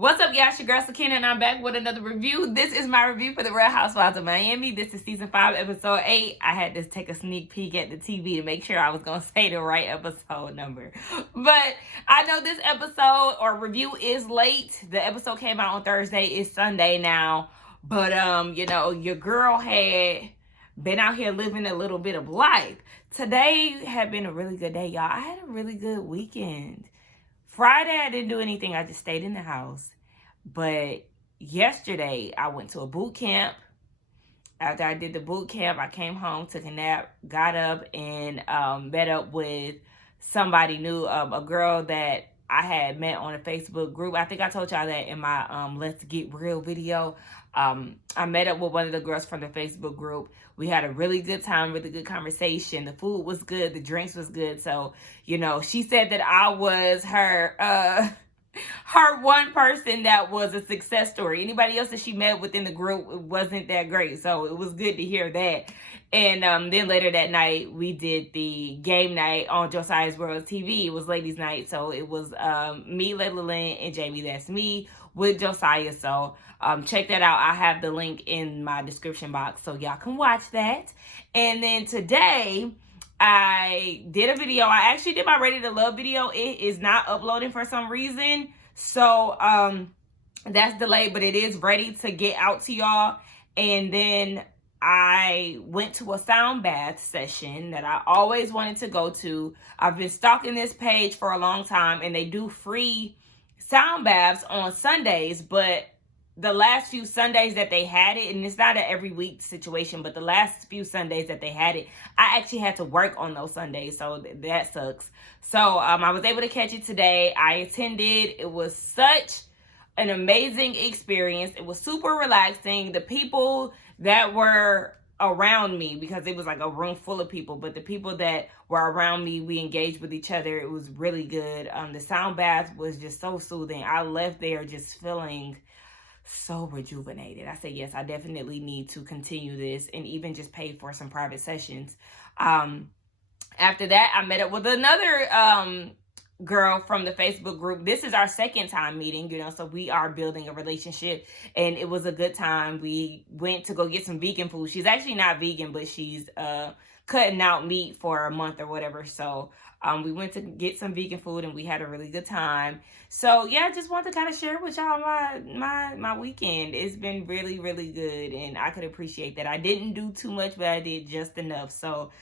What's up, y'all? It's your girl Sakina, and I'm back with another review. This is my review for the Real Housewives of Miami. This is season 5, episode 8. I had to take a sneak peek at the TV to make sure I was going to say the right episode number. But I know this episode or review is late. The episode came out on Thursday. It's Sunday now. But, your girl had been out here living a little bit of life. Today had been a really good day, y'all. I had a really good weekend. Friday, I didn't do anything. I just stayed in the house. But yesterday, I went to a boot camp. After I did the boot camp, I came home, took a nap, got up, and met up with somebody new, a girl that I had met on a Facebook group. I think I told y'all that in my Let's Get Real video. I met up with one of the girls from the Facebook group. We had a really good time, really good conversation. The food was good. The drinks was good. So, she said that I was her one person that was a success story. Anybody else that she met within the group wasn't that great. So it was good to hear that. And then later that night, we did the game night on Josiah's World TV. It was ladies' night. So it was me, Layla Lynn, and Jamie. That's me with Josiah. So check that out. I have the link in my description box so y'all can watch that. And then today, I did a video. I actually did my Ready to Love video. It is not uploading for some reason. So that's delayed, but it is ready to get out to y'all. And then I went to a sound bath session that I always wanted to go to. I've been stalking this page for a long time, and they do free sound baths on Sundays, but the last few Sundays that they had it, and it's not an every week situation, but the last few Sundays that they had it, I actually had to work on those Sundays, so that sucks. So I was able to catch it today. I attended. It was such an amazing experience. It was super relaxing. The people that were around me, because it was like a room full of people, but the people that were around me, we engaged with each other. It was really good. The sound bath was just so soothing. I left there just feeling so rejuvenated. I said, yes, I definitely need to continue this and even just pay for some private sessions. After that, I met up with another girl from the Facebook group. This is our second time meeting, so we are building a relationship, and it was a good time. We went to go get some vegan food. She's actually not vegan, but she's cutting out meat for a month or whatever. So we went to get some vegan food, and we had a really good time. So yeah, I just want to kind of share with y'all my weekend. It's been really, really good, and I could appreciate that. I didn't do too much, but I did just enough. So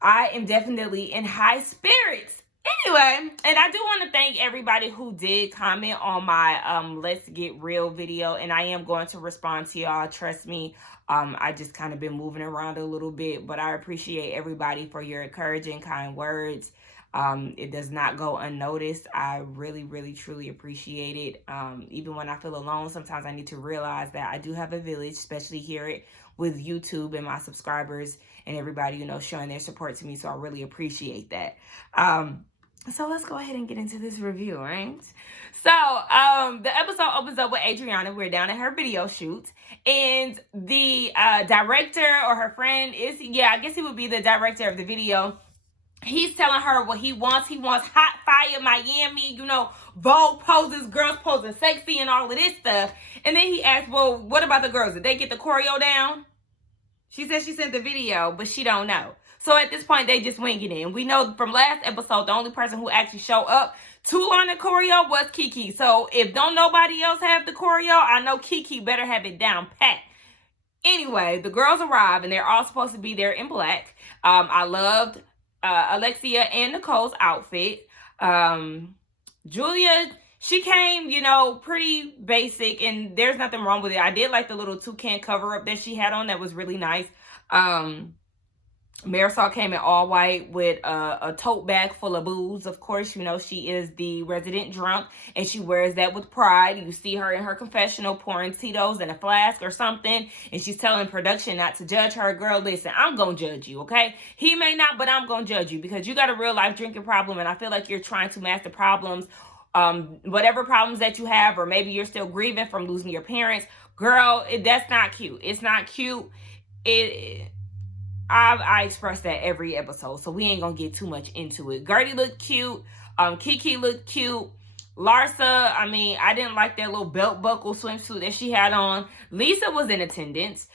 I am definitely in high spirits. Anyway, and I do want to thank everybody who did comment on my Let's Get Real video, and I am going to respond to y'all. Trust me, I just kind of been moving around a little bit, but I appreciate everybody for your encouraging, kind words. It does not go unnoticed. I really, really, truly appreciate it. Even when I feel alone, sometimes I need to realize that I do have a village, especially here with YouTube and my subscribers and everybody, showing their support to me. So I really appreciate that. So let's go ahead and get into this review, right? So the episode opens up with Adriana. We're down at her video shoot, and the director or her friend is, I guess he would be the director of the video. He's telling her what he wants. He wants hot fire Miami, Vogue poses, girls posing sexy and all of this stuff. And then he asked, well, what about the girls? Did they get the choreo down? She said she sent the video, but she don't know. So at this point, they just wing it in. We know from last episode, the only person who actually showed up to learn the choreo was Kiki. So if don't nobody else have the choreo, I know Kiki better have it down pat. Anyway, the girls arrive, and they're all supposed to be there in black. I loved Alexia and Nicole's outfit. Julia, she came, pretty basic, and there's nothing wrong with it. I did like the little toucan cover-up that she had on. That was really nice. Marisol came in all white with a tote bag full of booze. Of course, she is the resident drunk, and she wears that with pride. You see her in her confessional pouring Tito's in a flask or something, and she's telling production not to judge her. Girl, listen, I'm going to judge you, okay? He may not, but I'm going to judge you because you got a real-life drinking problem, and I feel like you're trying to mask the problems, whatever problems that you have, or maybe you're still grieving from losing your parents. Girl, that's not cute. It's not cute. I express that every episode, so we ain't gonna get too much into it. Gertie looked cute. Kiki looked cute. Larsa, I mean, I didn't like that little belt buckle swimsuit that she had on. Lisa was in attendance.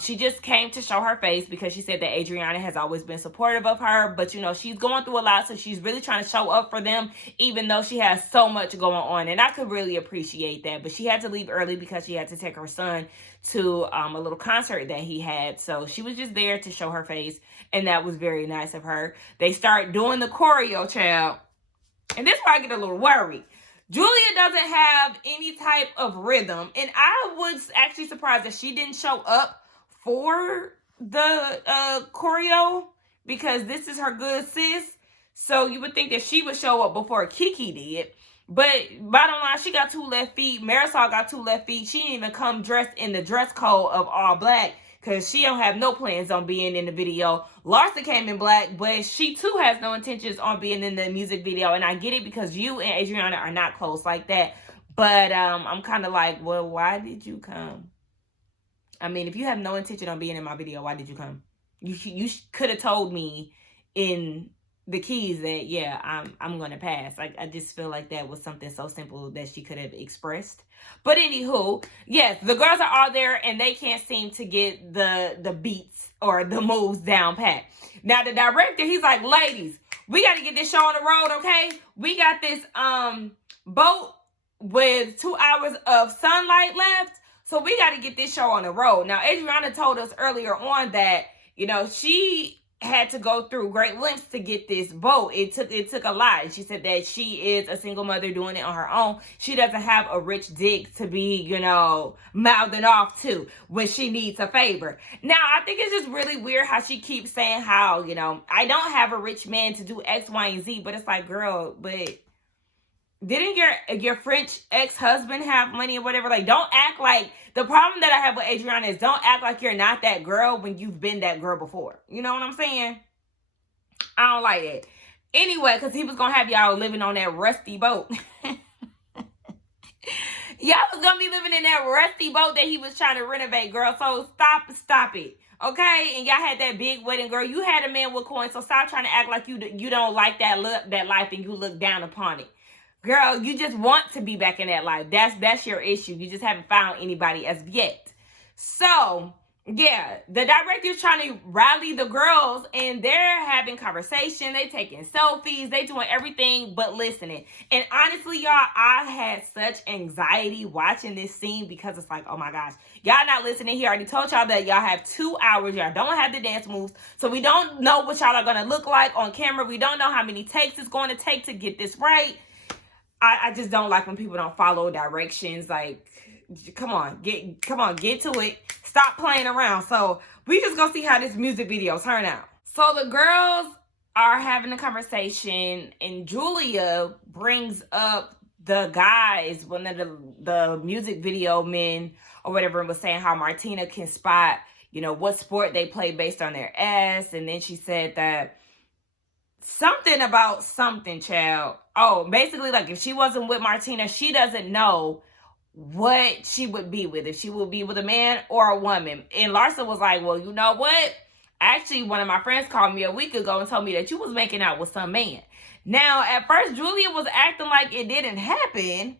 She just came to show her face because she said that Adriana has always been supportive of her, but you know, she's going through a lot, so she's really trying to show up for them, even though she has so much going on, and I could really appreciate that. But she had to leave early because she had to take her son to a little concert that he had, so she was just there to show her face, and that was very nice of her. They start doing the choreo, child, and this is where I get a little worried. Julia doesn't have any type of rhythm, and I was actually surprised that she didn't show up for the choreo, because this is her good sis. So you would think that she would show up before Kiki did. But bottom line, she got 2 left feet. Marisol got 2 left feet. She didn't even come dressed in the dress code of all black, because she don't have no plans on being in the video. Larsa came in black, but she too has no intentions on being in the music video. And I get it, because you and Adriana are not close like that. But I'm kind of like, well, why did you come? I mean, if you have no intention on being in my video, why did you come? You could have told me in the keys that, yeah, I'm going to pass. Like, I just feel like that was something so simple that she could have expressed. But anywho, yes, the girls are all there, and they can't seem to get the beats or the moves down pat. Now, the director, he's like, ladies, we got to get this show on the road, okay? We got this boat with 2 hours of sunlight left, so we got to get this show on the road. Now, Adriana told us earlier on that, you know, she had to go through great lengths to get this boat. It took a lot. She said that she is a single mother doing it on her own. She doesn't have a rich dick to be, you know, mouthing off to when she needs a favor. Now, I think it's just really weird how she keeps saying how, you know, I don't have a rich man to do X, Y, and Z. But it's like, girl, but didn't your French ex-husband have money or whatever? Like, don't act like, the problem that I have with Adriana is don't act like you're not that girl when you've been that girl before. You know what I'm saying? I don't like it. Anyway, because he was going to have y'all living on that rusty boat. Y'all was going to be living in that rusty boat that he was trying to renovate, girl. So stop it. Okay? And y'all had that big wedding, girl. You had a man with coins, so stop trying to act like you don't like that life and you look down upon it. Girl, you just want to be back in that life. That's your issue. You just haven't found anybody as yet. So, yeah, the director is trying to rally the girls, and they're having conversation. They taking selfies. They doing everything but listening. And honestly, y'all, I had such anxiety watching this scene, because it's like, oh my gosh, y'all not listening. He already told y'all that y'all have 2 hours. Y'all don't have the dance moves. So we don't know what y'all are going to look like on camera. We don't know how many takes it's going to take to get this right. I just don't like when people don't follow directions. Like, come on, get to it. Stop playing around. So we just gonna see how this music video turn out. So the girls are having a conversation, and Julia brings up the guys, one of the music video men or whatever, was saying how Martina can spot, you know, what sport they play based on their ass. And then she said that something about something, child. Oh, basically, like, if she wasn't with Martina, she doesn't know what she would be with. If she would be with a man or a woman. And Larsa was like, well, you know what? Actually, one of my friends called me a week ago and told me that you was making out with some man. Now, at first, Julia was acting like it didn't happen.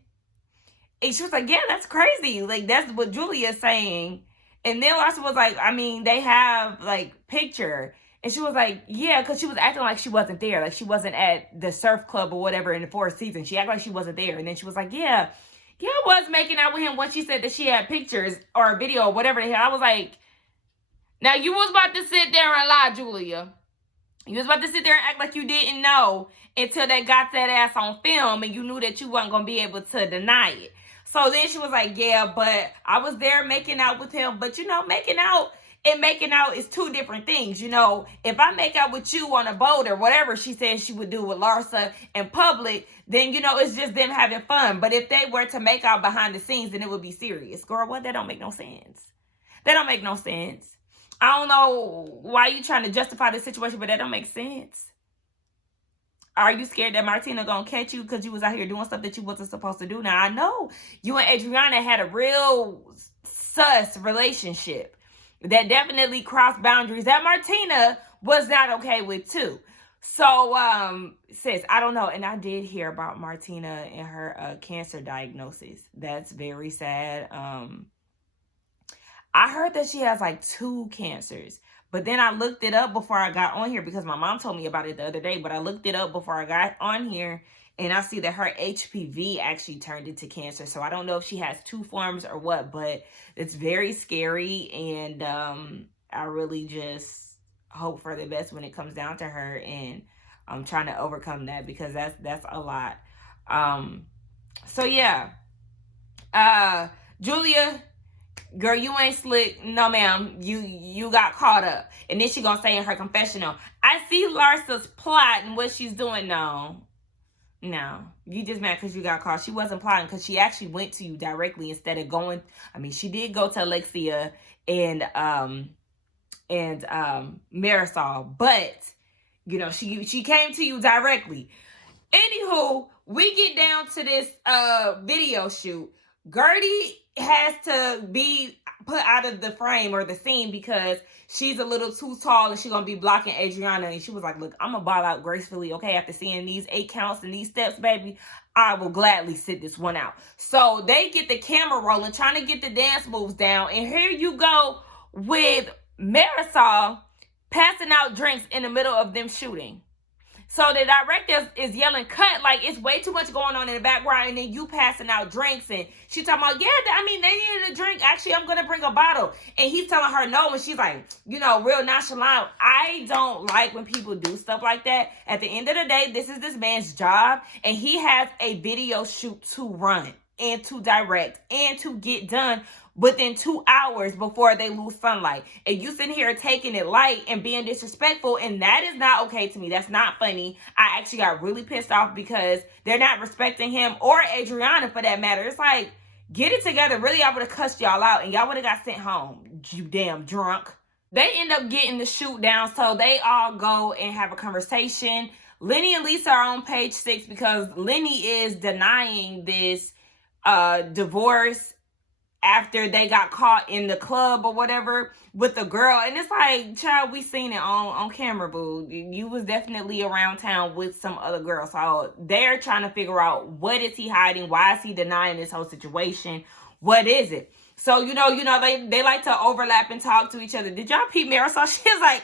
And she was like, yeah, that's crazy. Like, that's what Julia's saying. And then Larsa was like, I mean, they have, like, picture. And she was like, yeah, because she was acting like she wasn't there. Like, she wasn't at the surf club or whatever in the 4th season. She acted like she wasn't there. And then she was like, yeah, I was making out with him when she said that she had pictures or a video or whatever the hell. I was like, now you was about to sit there and lie, Julia. You was about to sit there and act like you didn't know until they got that ass on film and you knew that you wasn't going to be able to deny it. So then she was like, yeah, but I was there making out with him. But, you know, making out and making out is 2 different things. You know, if I make out with you on a boat or whatever she said she would do with Larsa in public, then, you know, it's just them having fun. But if they were to make out behind the scenes, then it would be serious. Girl, what? That don't make no sense. That don't make no sense. I don't know why you trying to justify this situation, but that don't make sense. Are you scared that Martina gonna catch you because you was out here doing stuff that you wasn't supposed to do? Now, I know you and Adriana had a real sus relationship that definitely crossed boundaries that Martina was not okay with too. So, sis, I don't know. And I did hear about Martina and her cancer diagnosis. That's very sad. I heard that she has like 2 cancers. But then I looked it up before I got on here because my mom told me about it the other day. But I looked it up before I got on here, and I see that her HPV actually turned into cancer. So I don't know if she has 2 forms or what, but it's very scary. And I really just hope for the best when it comes down to her. And I'm trying to overcome that because that's a lot. So yeah. Julia, girl, you ain't slick. No, ma'am. You got caught up. And then she gonna say in her confessional, I see Larsa's plot and what she's doing. No. You just mad because you got caught. She wasn't plotting because she actually went to you directly instead of going. I mean, she did go to Alexia and Marisol, but you know, she came to you directly. Anywho, we get down to this video shoot. Gertie has to be put out of the frame or the scene because she's a little too tall and she's gonna be blocking Adriana. And she was like, look, I'm gonna ball out gracefully, okay? After seeing these 8 counts and these steps, baby, I will gladly sit this one out. So they get the camera rolling, trying to get the dance moves down. And here you go with Marisol passing out drinks in the middle of them shooting. So the director is yelling, cut, like it's way too much going on in the background, and then you passing out drinks, and she talking about, yeah, I mean, they needed a drink. Actually, I'm going to bring a bottle. And he's telling her no, and she's like, you know, real nonchalant. I don't like when people do stuff like that. At the end of the day, this is this man's job, and he has a video shoot to run and to direct and to get done within 2 hours before they lose sunlight. And you sitting here taking it light and being disrespectful, and that is not okay to me. That's not funny. I actually got really pissed off because they're not respecting him or Adriana for that matter. It's like, get it together. Really, I would have cussed y'all out and y'all would have got sent home, you damn drunk. They end up getting the shoot down, so they all go and have a conversation. Lenny and Lisa are on page 6 because Lenny is denying this divorce after they got caught in the club or whatever with the girl. And it's like, child, we seen it on camera, boo. You was definitely around town with some other girl. So they're trying to figure out, what is he hiding? Why is he denying this whole situation? What is it? So, you know, they like to overlap and talk to each other. Did y'all peep Marisol? She's like,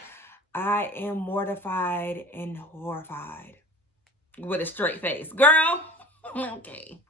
I am mortified and horrified with a straight face. Girl, okay.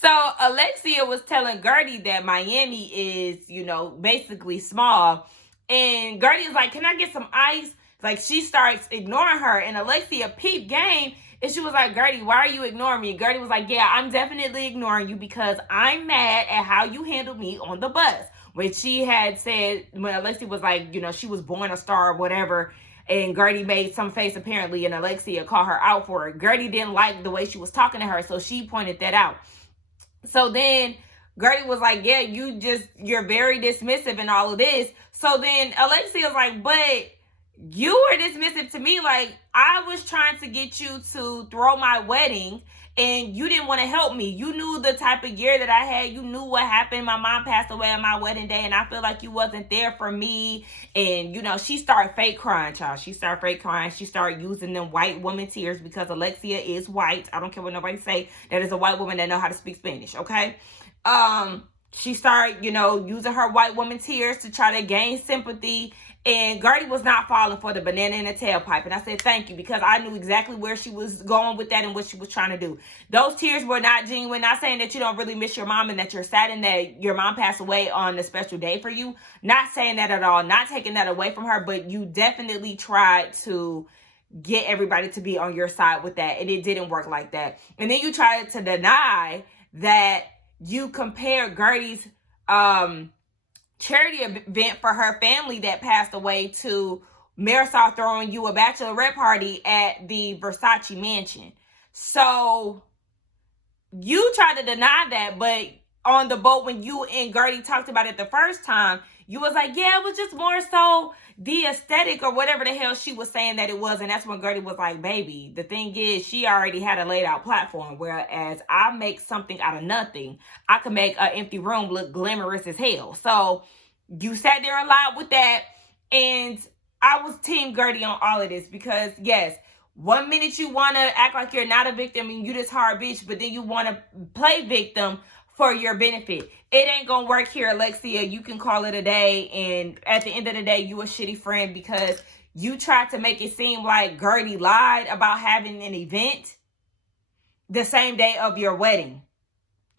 So Alexia was telling Gertie that Miami is, you know, basically small. And Gertie is like, can I get some ice? Like, she starts ignoring her. And Alexia peeped game. And she was like, Gertie, why are you ignoring me? Gertie was like, yeah, I'm definitely ignoring you because I'm mad at how you handled me on the bus. Which she had said when Alexia was like, you know, she was born a star or whatever. And Gertie made some face apparently, and Alexia called her out for it. Gertie didn't like the way she was talking to her, so she pointed that out. So then Gertie was like, yeah, you're very dismissive in all of this. So then Alexia was like, but you were dismissive to me. Like, I was trying to get you to throw my wedding and you didn't want to help me. You knew the type of year that I had. You knew what happened. My mom passed away on my wedding day, and I feel like you wasn't there for me. And, you know, she started fake crying, child. She started fake crying. She started using them white woman tears because Alexia is white. I don't care what nobody say. That is a white woman that know how to speak Spanish, okay? She started, you know, using her white woman tears to try to gain sympathy. And Gertie was not falling for the banana in the tailpipe. And I said, thank you, because I knew exactly where she was going with that and what she was trying to do. Those tears were not genuine. Not saying that you don't really miss your mom and that you're saddened that your mom passed away on a special day for you. Not saying that at all. Not taking that away from her. But you definitely tried to get everybody to be on your side with that. And it didn't work like that. And then you tried to deny that you compared Gertie's charity event for her family that passed away to Marisol throwing you a bachelorette party at the Versace mansion. So you tried to deny that, but on the boat when you and Gertie talked about it the first time, you was like, yeah, it was just more so the aesthetic or whatever the hell she was saying that it was. And that's when Gertie was like, baby, the thing is, she already had a laid out platform. Whereas I make something out of nothing. I can make an empty room look glamorous as hell. So you sat there a lot with that. And I was team Gertie on all of this because, yes, 1 minute you want to act like you're not a victim and you this hard bitch, but then you want to play victim for your benefit. It ain't gonna work here, Alexia. You can call it a day, and at the end of the day, you a shitty friend because you tried to make it seem like Gertie lied about having an event the same day of your wedding.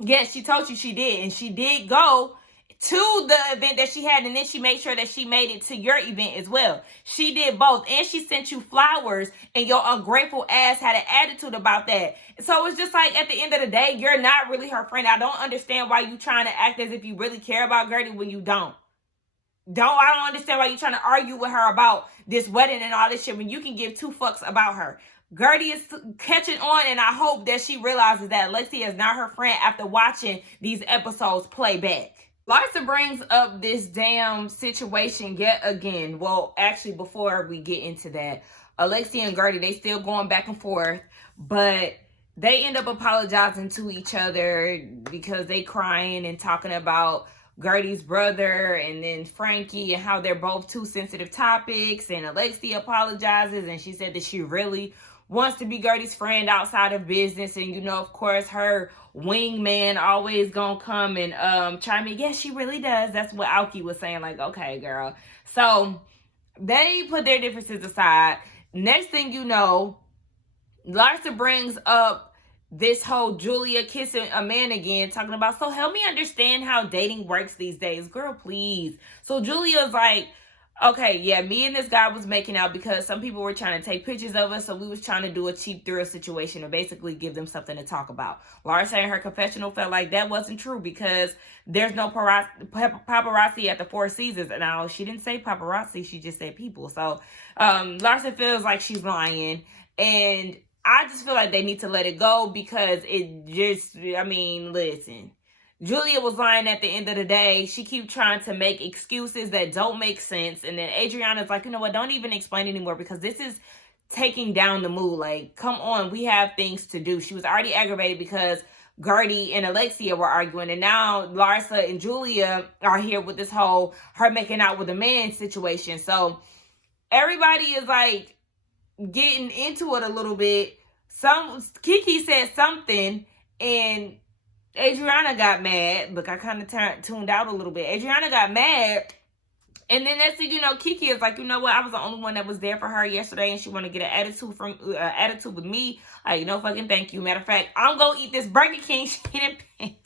Yes, she told you she did, and she did go to the event that she had, and then she made sure that she made it to your event as well. She did both, and she sent you flowers, and your ungrateful ass had an attitude about that. So it's just like, at the end of the day, you're not really her friend. I don't understand why you trying to act as if you really care about Gertie when you don't. I don't understand why you trying to argue with her about this wedding and all this shit when you can give two fucks about her. Gertie is catching on, and I hope that she realizes that Alexia is not her friend after watching these episodes play back. Larsa brings up this damn situation yet again. Well, actually, before we get into that, Alexia and Gertie, they still going back and forth, but they end up apologizing to each other because they crying and talking about Gertie's brother and then Frankie and how they're both two sensitive topics. And Alexia apologizes, and she said that she really wants to be Gertie's friend outside of business. And, you know, of course, her wingman always gonna come and chime in. Yes, she really does. That's what Aoki was saying. Like, okay, girl. So they put their differences aside. Next thing you know, Larsa brings up this whole Julia kissing a man again, talking about, so help me understand how dating works these days. Girl, please. So Julia's like, okay, yeah, me and this guy was making out because some people were trying to take pictures of us, so we was trying to do a cheap thrill situation and basically give them something to talk about. Larsa in her confessional felt like that wasn't true because there's no paparazzi at the Four Seasons. And now she didn't say paparazzi, she just said people. So Larsa feels like she's lying, and I just feel like they need to let it go because it just, I mean, listen. Julia was lying at the end of the day. She keeps trying to make excuses that don't make sense. And then Adriana's like, you know what, don't even explain anymore because this is taking down the mood. Like, come on, we have things to do. She was already aggravated because Gertie and Alexia were arguing. And now Larsa and Julia are here with this whole her making out with a man situation. So everybody is like getting into it a little bit. Kiki said something and Adriana got mad. Look, I kind of tuned out a little bit. Adriana got mad, and then next thing you know, Kiki is like, you know what? I was the only one that was there for her yesterday, and she want to get an attitude with me. Like, you know, fucking thank you. Matter of fact, I'm gonna eat this Burger King. She didn't pay.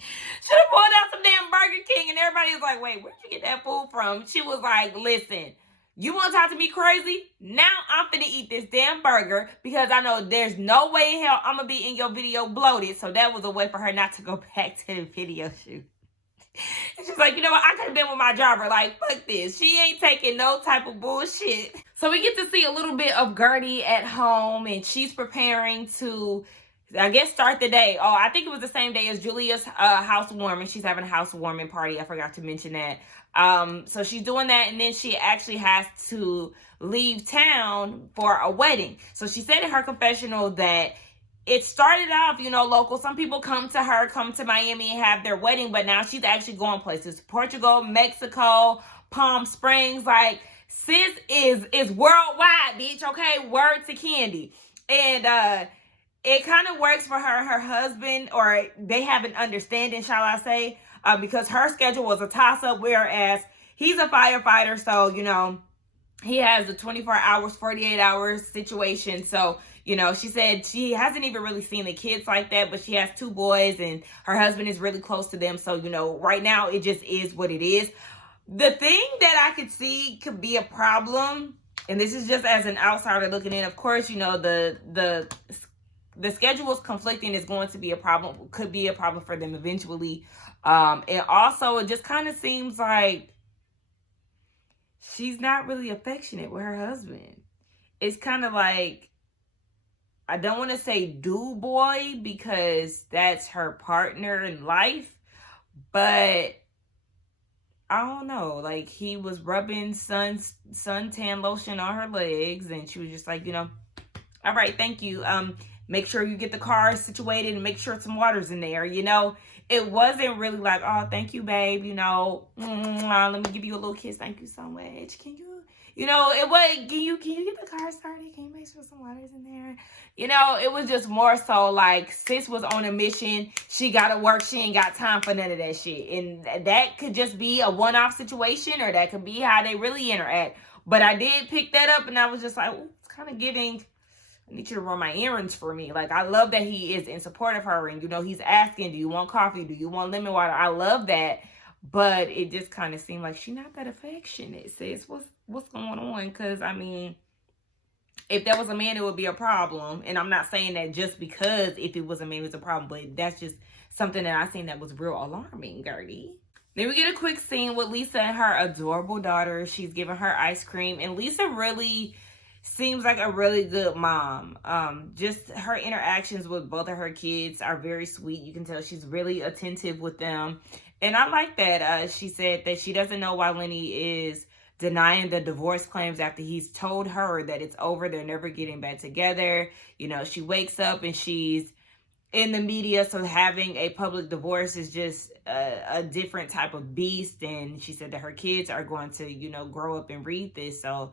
Should have pulled out some damn Burger King, and everybody was like, wait, where'd you get that food from? She was like, listen, you want to talk to me crazy? Now I'm finna eat this damn burger because I know there's no way in hell I'm gonna be in your video bloated. So that was a way for her not to go back to the video shoot. And she's like, you know what? I could have been with my driver. Like, fuck this. She ain't taking no type of bullshit. So we get to see a little bit of Gertie at home, and she's preparing to, I guess, start the day. Oh, I think it was the same day as Julia's housewarming. She's having a housewarming party. I forgot to mention that. So she's doing that, and then she actually has to leave town for a wedding. So she said in her confessional that it started off, you know, local. Some people come to Miami and have their wedding, but now she's actually going places. Portugal, Mexico, Palm Springs. Like, sis is worldwide, bitch, okay? Word to Candy. And it kind of works for her and her husband, or they have an understanding, shall I say, because her schedule was a toss-up, whereas he's a firefighter, so, you know, he has a 24 hours, 48 hours situation. So, you know, she said she hasn't even really seen the kids like that, but she has 2 boys, and her husband is really close to them. So, you know, right now it just is what it is. The thing that I could see could be a problem, and this is just as an outsider looking in, of course, you know, the schedule is conflicting, is going to be a problem, could be a problem for them eventually. And also, it just kind of seems like she's not really affectionate with her husband. It's kind of like, I don't want to say do boy because that's her partner in life, but I don't know. Like, he was rubbing suntan lotion on her legs, and she was just like, you know, all right, thank you. Make sure you get the car situated and make sure some water's in there, you know. It wasn't really like, oh, thank you, babe, you know, let me give you a little kiss. Thank you so much. Can you You know, it was, can you get the car started? Can you make sure some water's in there? You know, it was just more so like sis was on a mission. She got to work. She ain't got time for none of that shit. And that could just be a one-off situation, or that could be how they really interact. But I did pick that up, and I was just like, ooh, it's kind of giving, I need you to run my errands for me. Like, I love that he is in support of her. And, you know, he's asking, do you want coffee? Do you want lemon water? I love that. But it just kind of seemed like she's not that affectionate, sis. What's going on? Because, I mean, if that was a man, it would be a problem. And I'm not saying that just because if it was a man, it was a problem. But that's just something that I seen that was real alarming, Gertie. Then we get a quick scene with Lisa and her adorable daughter. She's giving her ice cream. And Lisa really seems like a really good mom. Just her interactions with both of her kids are very sweet. You can tell she's really attentive with them. And I like that. She said that she doesn't know why Lenny is denying the divorce claims after he's told her that it's over. They're never getting back together. You know, she wakes up and she's in the media. So having a public divorce is just a different type of beast. And she said that her kids are going to, you know, grow up and read this. So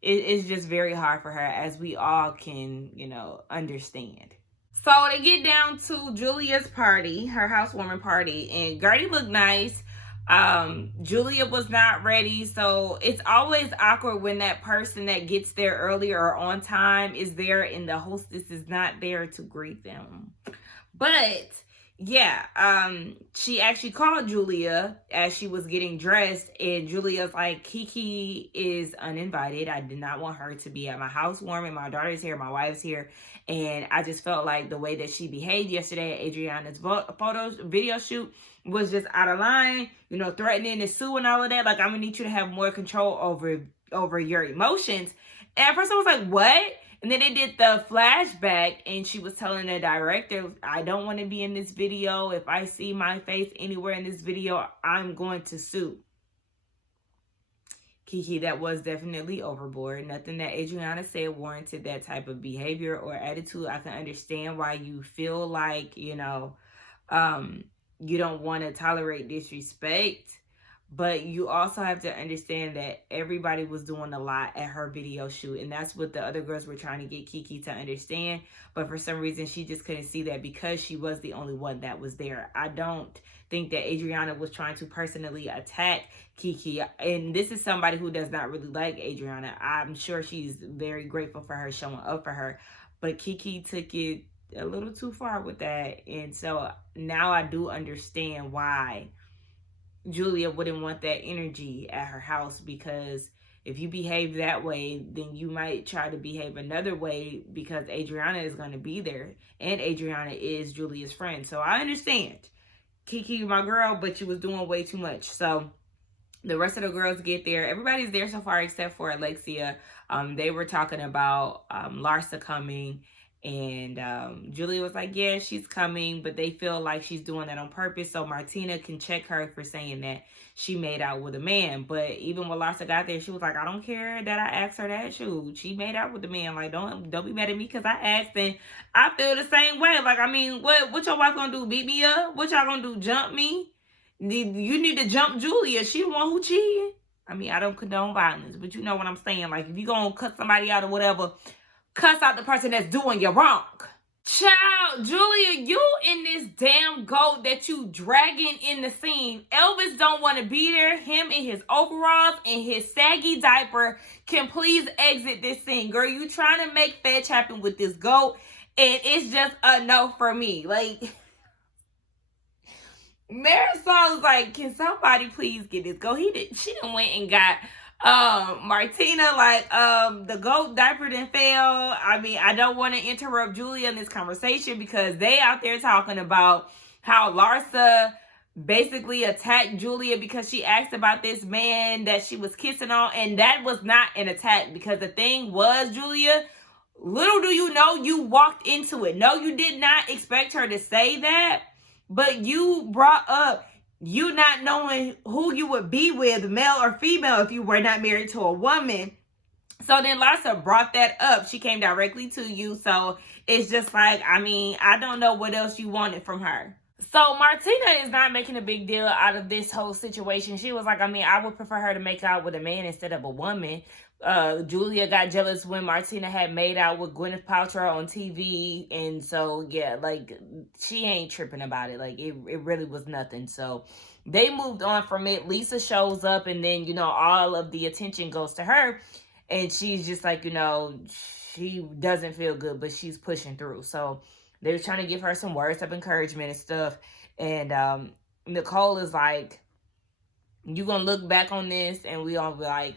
it's just very hard for her, as we all can, you know, understand. So they get down to Julia's party, her housewarming party, and Gertie looked nice. Julia was not ready, so it's always awkward when that person that gets there early or on time is there and the hostess is not there to greet them. But yeah, she actually called Julia as she was getting dressed, and Julia's like, Kiki is uninvited. I did not want her to be at my housewarming. My daughter's here, my wife's here, and I just felt like the way that she behaved yesterday at Adriana's video shoot was just out of line, you know, threatening to sue and all of that. Like, I'm gonna need you to have more control over your emotions. And at first I was like, what? And then they did the flashback, and she was telling the director, I don't want to be in this video. If I see my face anywhere in this video, I'm going to sue. Kiki, that was definitely overboard. Nothing that Adriana said warranted that type of behavior or attitude. I can understand why you feel like, you know, you don't want to tolerate disrespect. But you also have to understand that everybody was doing a lot at her video shoot. And that's what the other girls were trying to get Kiki to understand. But for some reason, she just couldn't see that because she was the only one that was there. I don't think that Adriana was trying to personally attack Kiki. And this is somebody who does not really like Adriana. I'm sure she's very grateful for her showing up for her. But Kiki took it a little too far with that. And so now I do understand why Julia wouldn't want that energy at her house, because if you behave that way, then you might try to behave another way because Adriana is going to be there, and Adriana is Julia's friend. So I understand. Kiki, my girl, but you was doing way too much. So the rest of the girls get there. Everybody's there so far except for Alexia. They were talking about Larsa coming. And Julia was like, yeah, she's coming, but they feel like she's doing that on purpose so Martina can check her for saying that she made out with a man. But even when Larsa got there, she was like, I don't care that I asked her that. Shoot, she made out with the man. Like, don't be mad at me because I asked, and I feel the same way. Like, I mean, what your wife gonna do? Beat me up? What y'all gonna do? Jump me? You need to jump Julia. She the one who cheated. I mean, I don't condone violence, but you know what I'm saying. Like, if you gonna cut somebody out or whatever, cuss out the person that's doing you wrong. Child, Julia, you in this damn goat that you dragging in the scene. Elvis don't want to be there. Him in his overalls and his saggy diaper can please exit this scene. Girl, you trying to make fetch happen with this goat, and it's just a no for me. Like, Marisol is like, can somebody please get this goat? She done went and got Martina, like, the goat diaper didn't fail. I mean, I don't want to interrupt Julia in this conversation because they out there talking about how Larsa basically attacked Julia because she asked about this man that she was kissing on, and that was not an attack, because the thing was, Julia, little do you know, you walked into it. No, you did not expect her to say that, but you brought up you not knowing who you would be with, male or female, if you were not married to a woman. So then Larsa brought that up. She came directly to you. So it's just like, I mean, I don't know what else you wanted from her. So Martina is not making a big deal out of this whole situation. She was like, I mean, I would prefer her to make out with a man instead of a woman. Julia got jealous when Martina had made out with Gwyneth Paltrow on TV, and so yeah, like she ain't tripping about it. Like it really was nothing. So they moved on from it. Lisa shows up, and then all of the attention goes to her, and she's just like she doesn't feel good, but she's pushing through. So they were trying to give her some words of encouragement and stuff, and Nicole is like, you gonna look back on this and we all be like,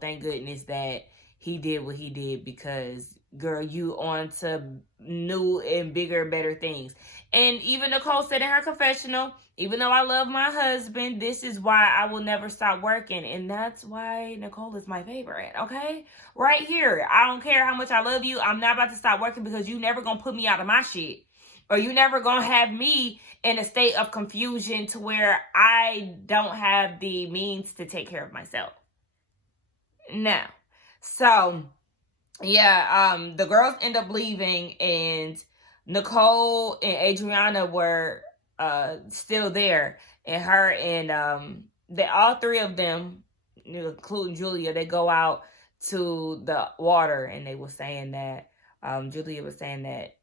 thank goodness that he did what he did, because girl, you on to new and bigger, better things. And even Nicole said in her confessional, even though I love my husband, this is why I will never stop working. And that's why Nicole is my favorite, okay? Right here. I don't care how much I love you. I'm not about to stop working because you never gonna put me out of my shit. Or you never gonna have me in a state of confusion to where I don't have the means to take care of myself. Now, so yeah, the girls end up leaving, and Nicole and Adriana were still there, and her and all three of them, including Julia, they go out to the water, and they were saying that Julia was saying that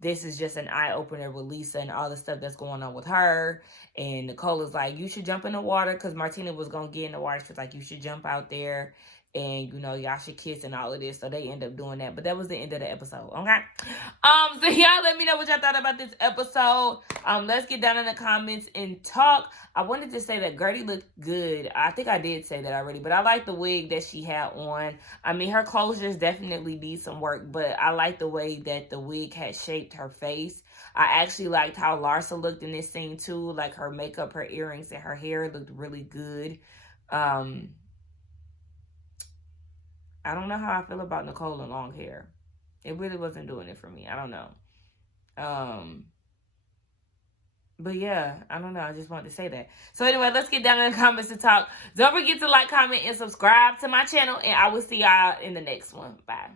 this is just an eye-opener with Lisa and all the stuff that's going on with her. And Nicole is like, you should jump in the water, because Martina was going to get in the water. She was like, you should jump out there and, y'all should kiss and all of this. So they end up doing that. But that was the end of the episode, okay? So y'all let me know what y'all thought about this episode. Let's get down in the comments and talk. I wanted to say that Gertie looked good. I think I did say that already, but I like the wig that she had on. I mean, her closures definitely need some work, but I like the way that the wig had shaped her face. I actually liked how Larsa looked in this scene too. Like her makeup, her earrings, and her hair looked really good. I don't know how I feel about Nicole and long hair. It really wasn't doing it for me. I don't know. But yeah, I don't know. I just wanted to say that. So anyway, let's get down in the comments to talk. Don't forget to like, comment, and subscribe to my channel. And I will see y'all in the next one. Bye.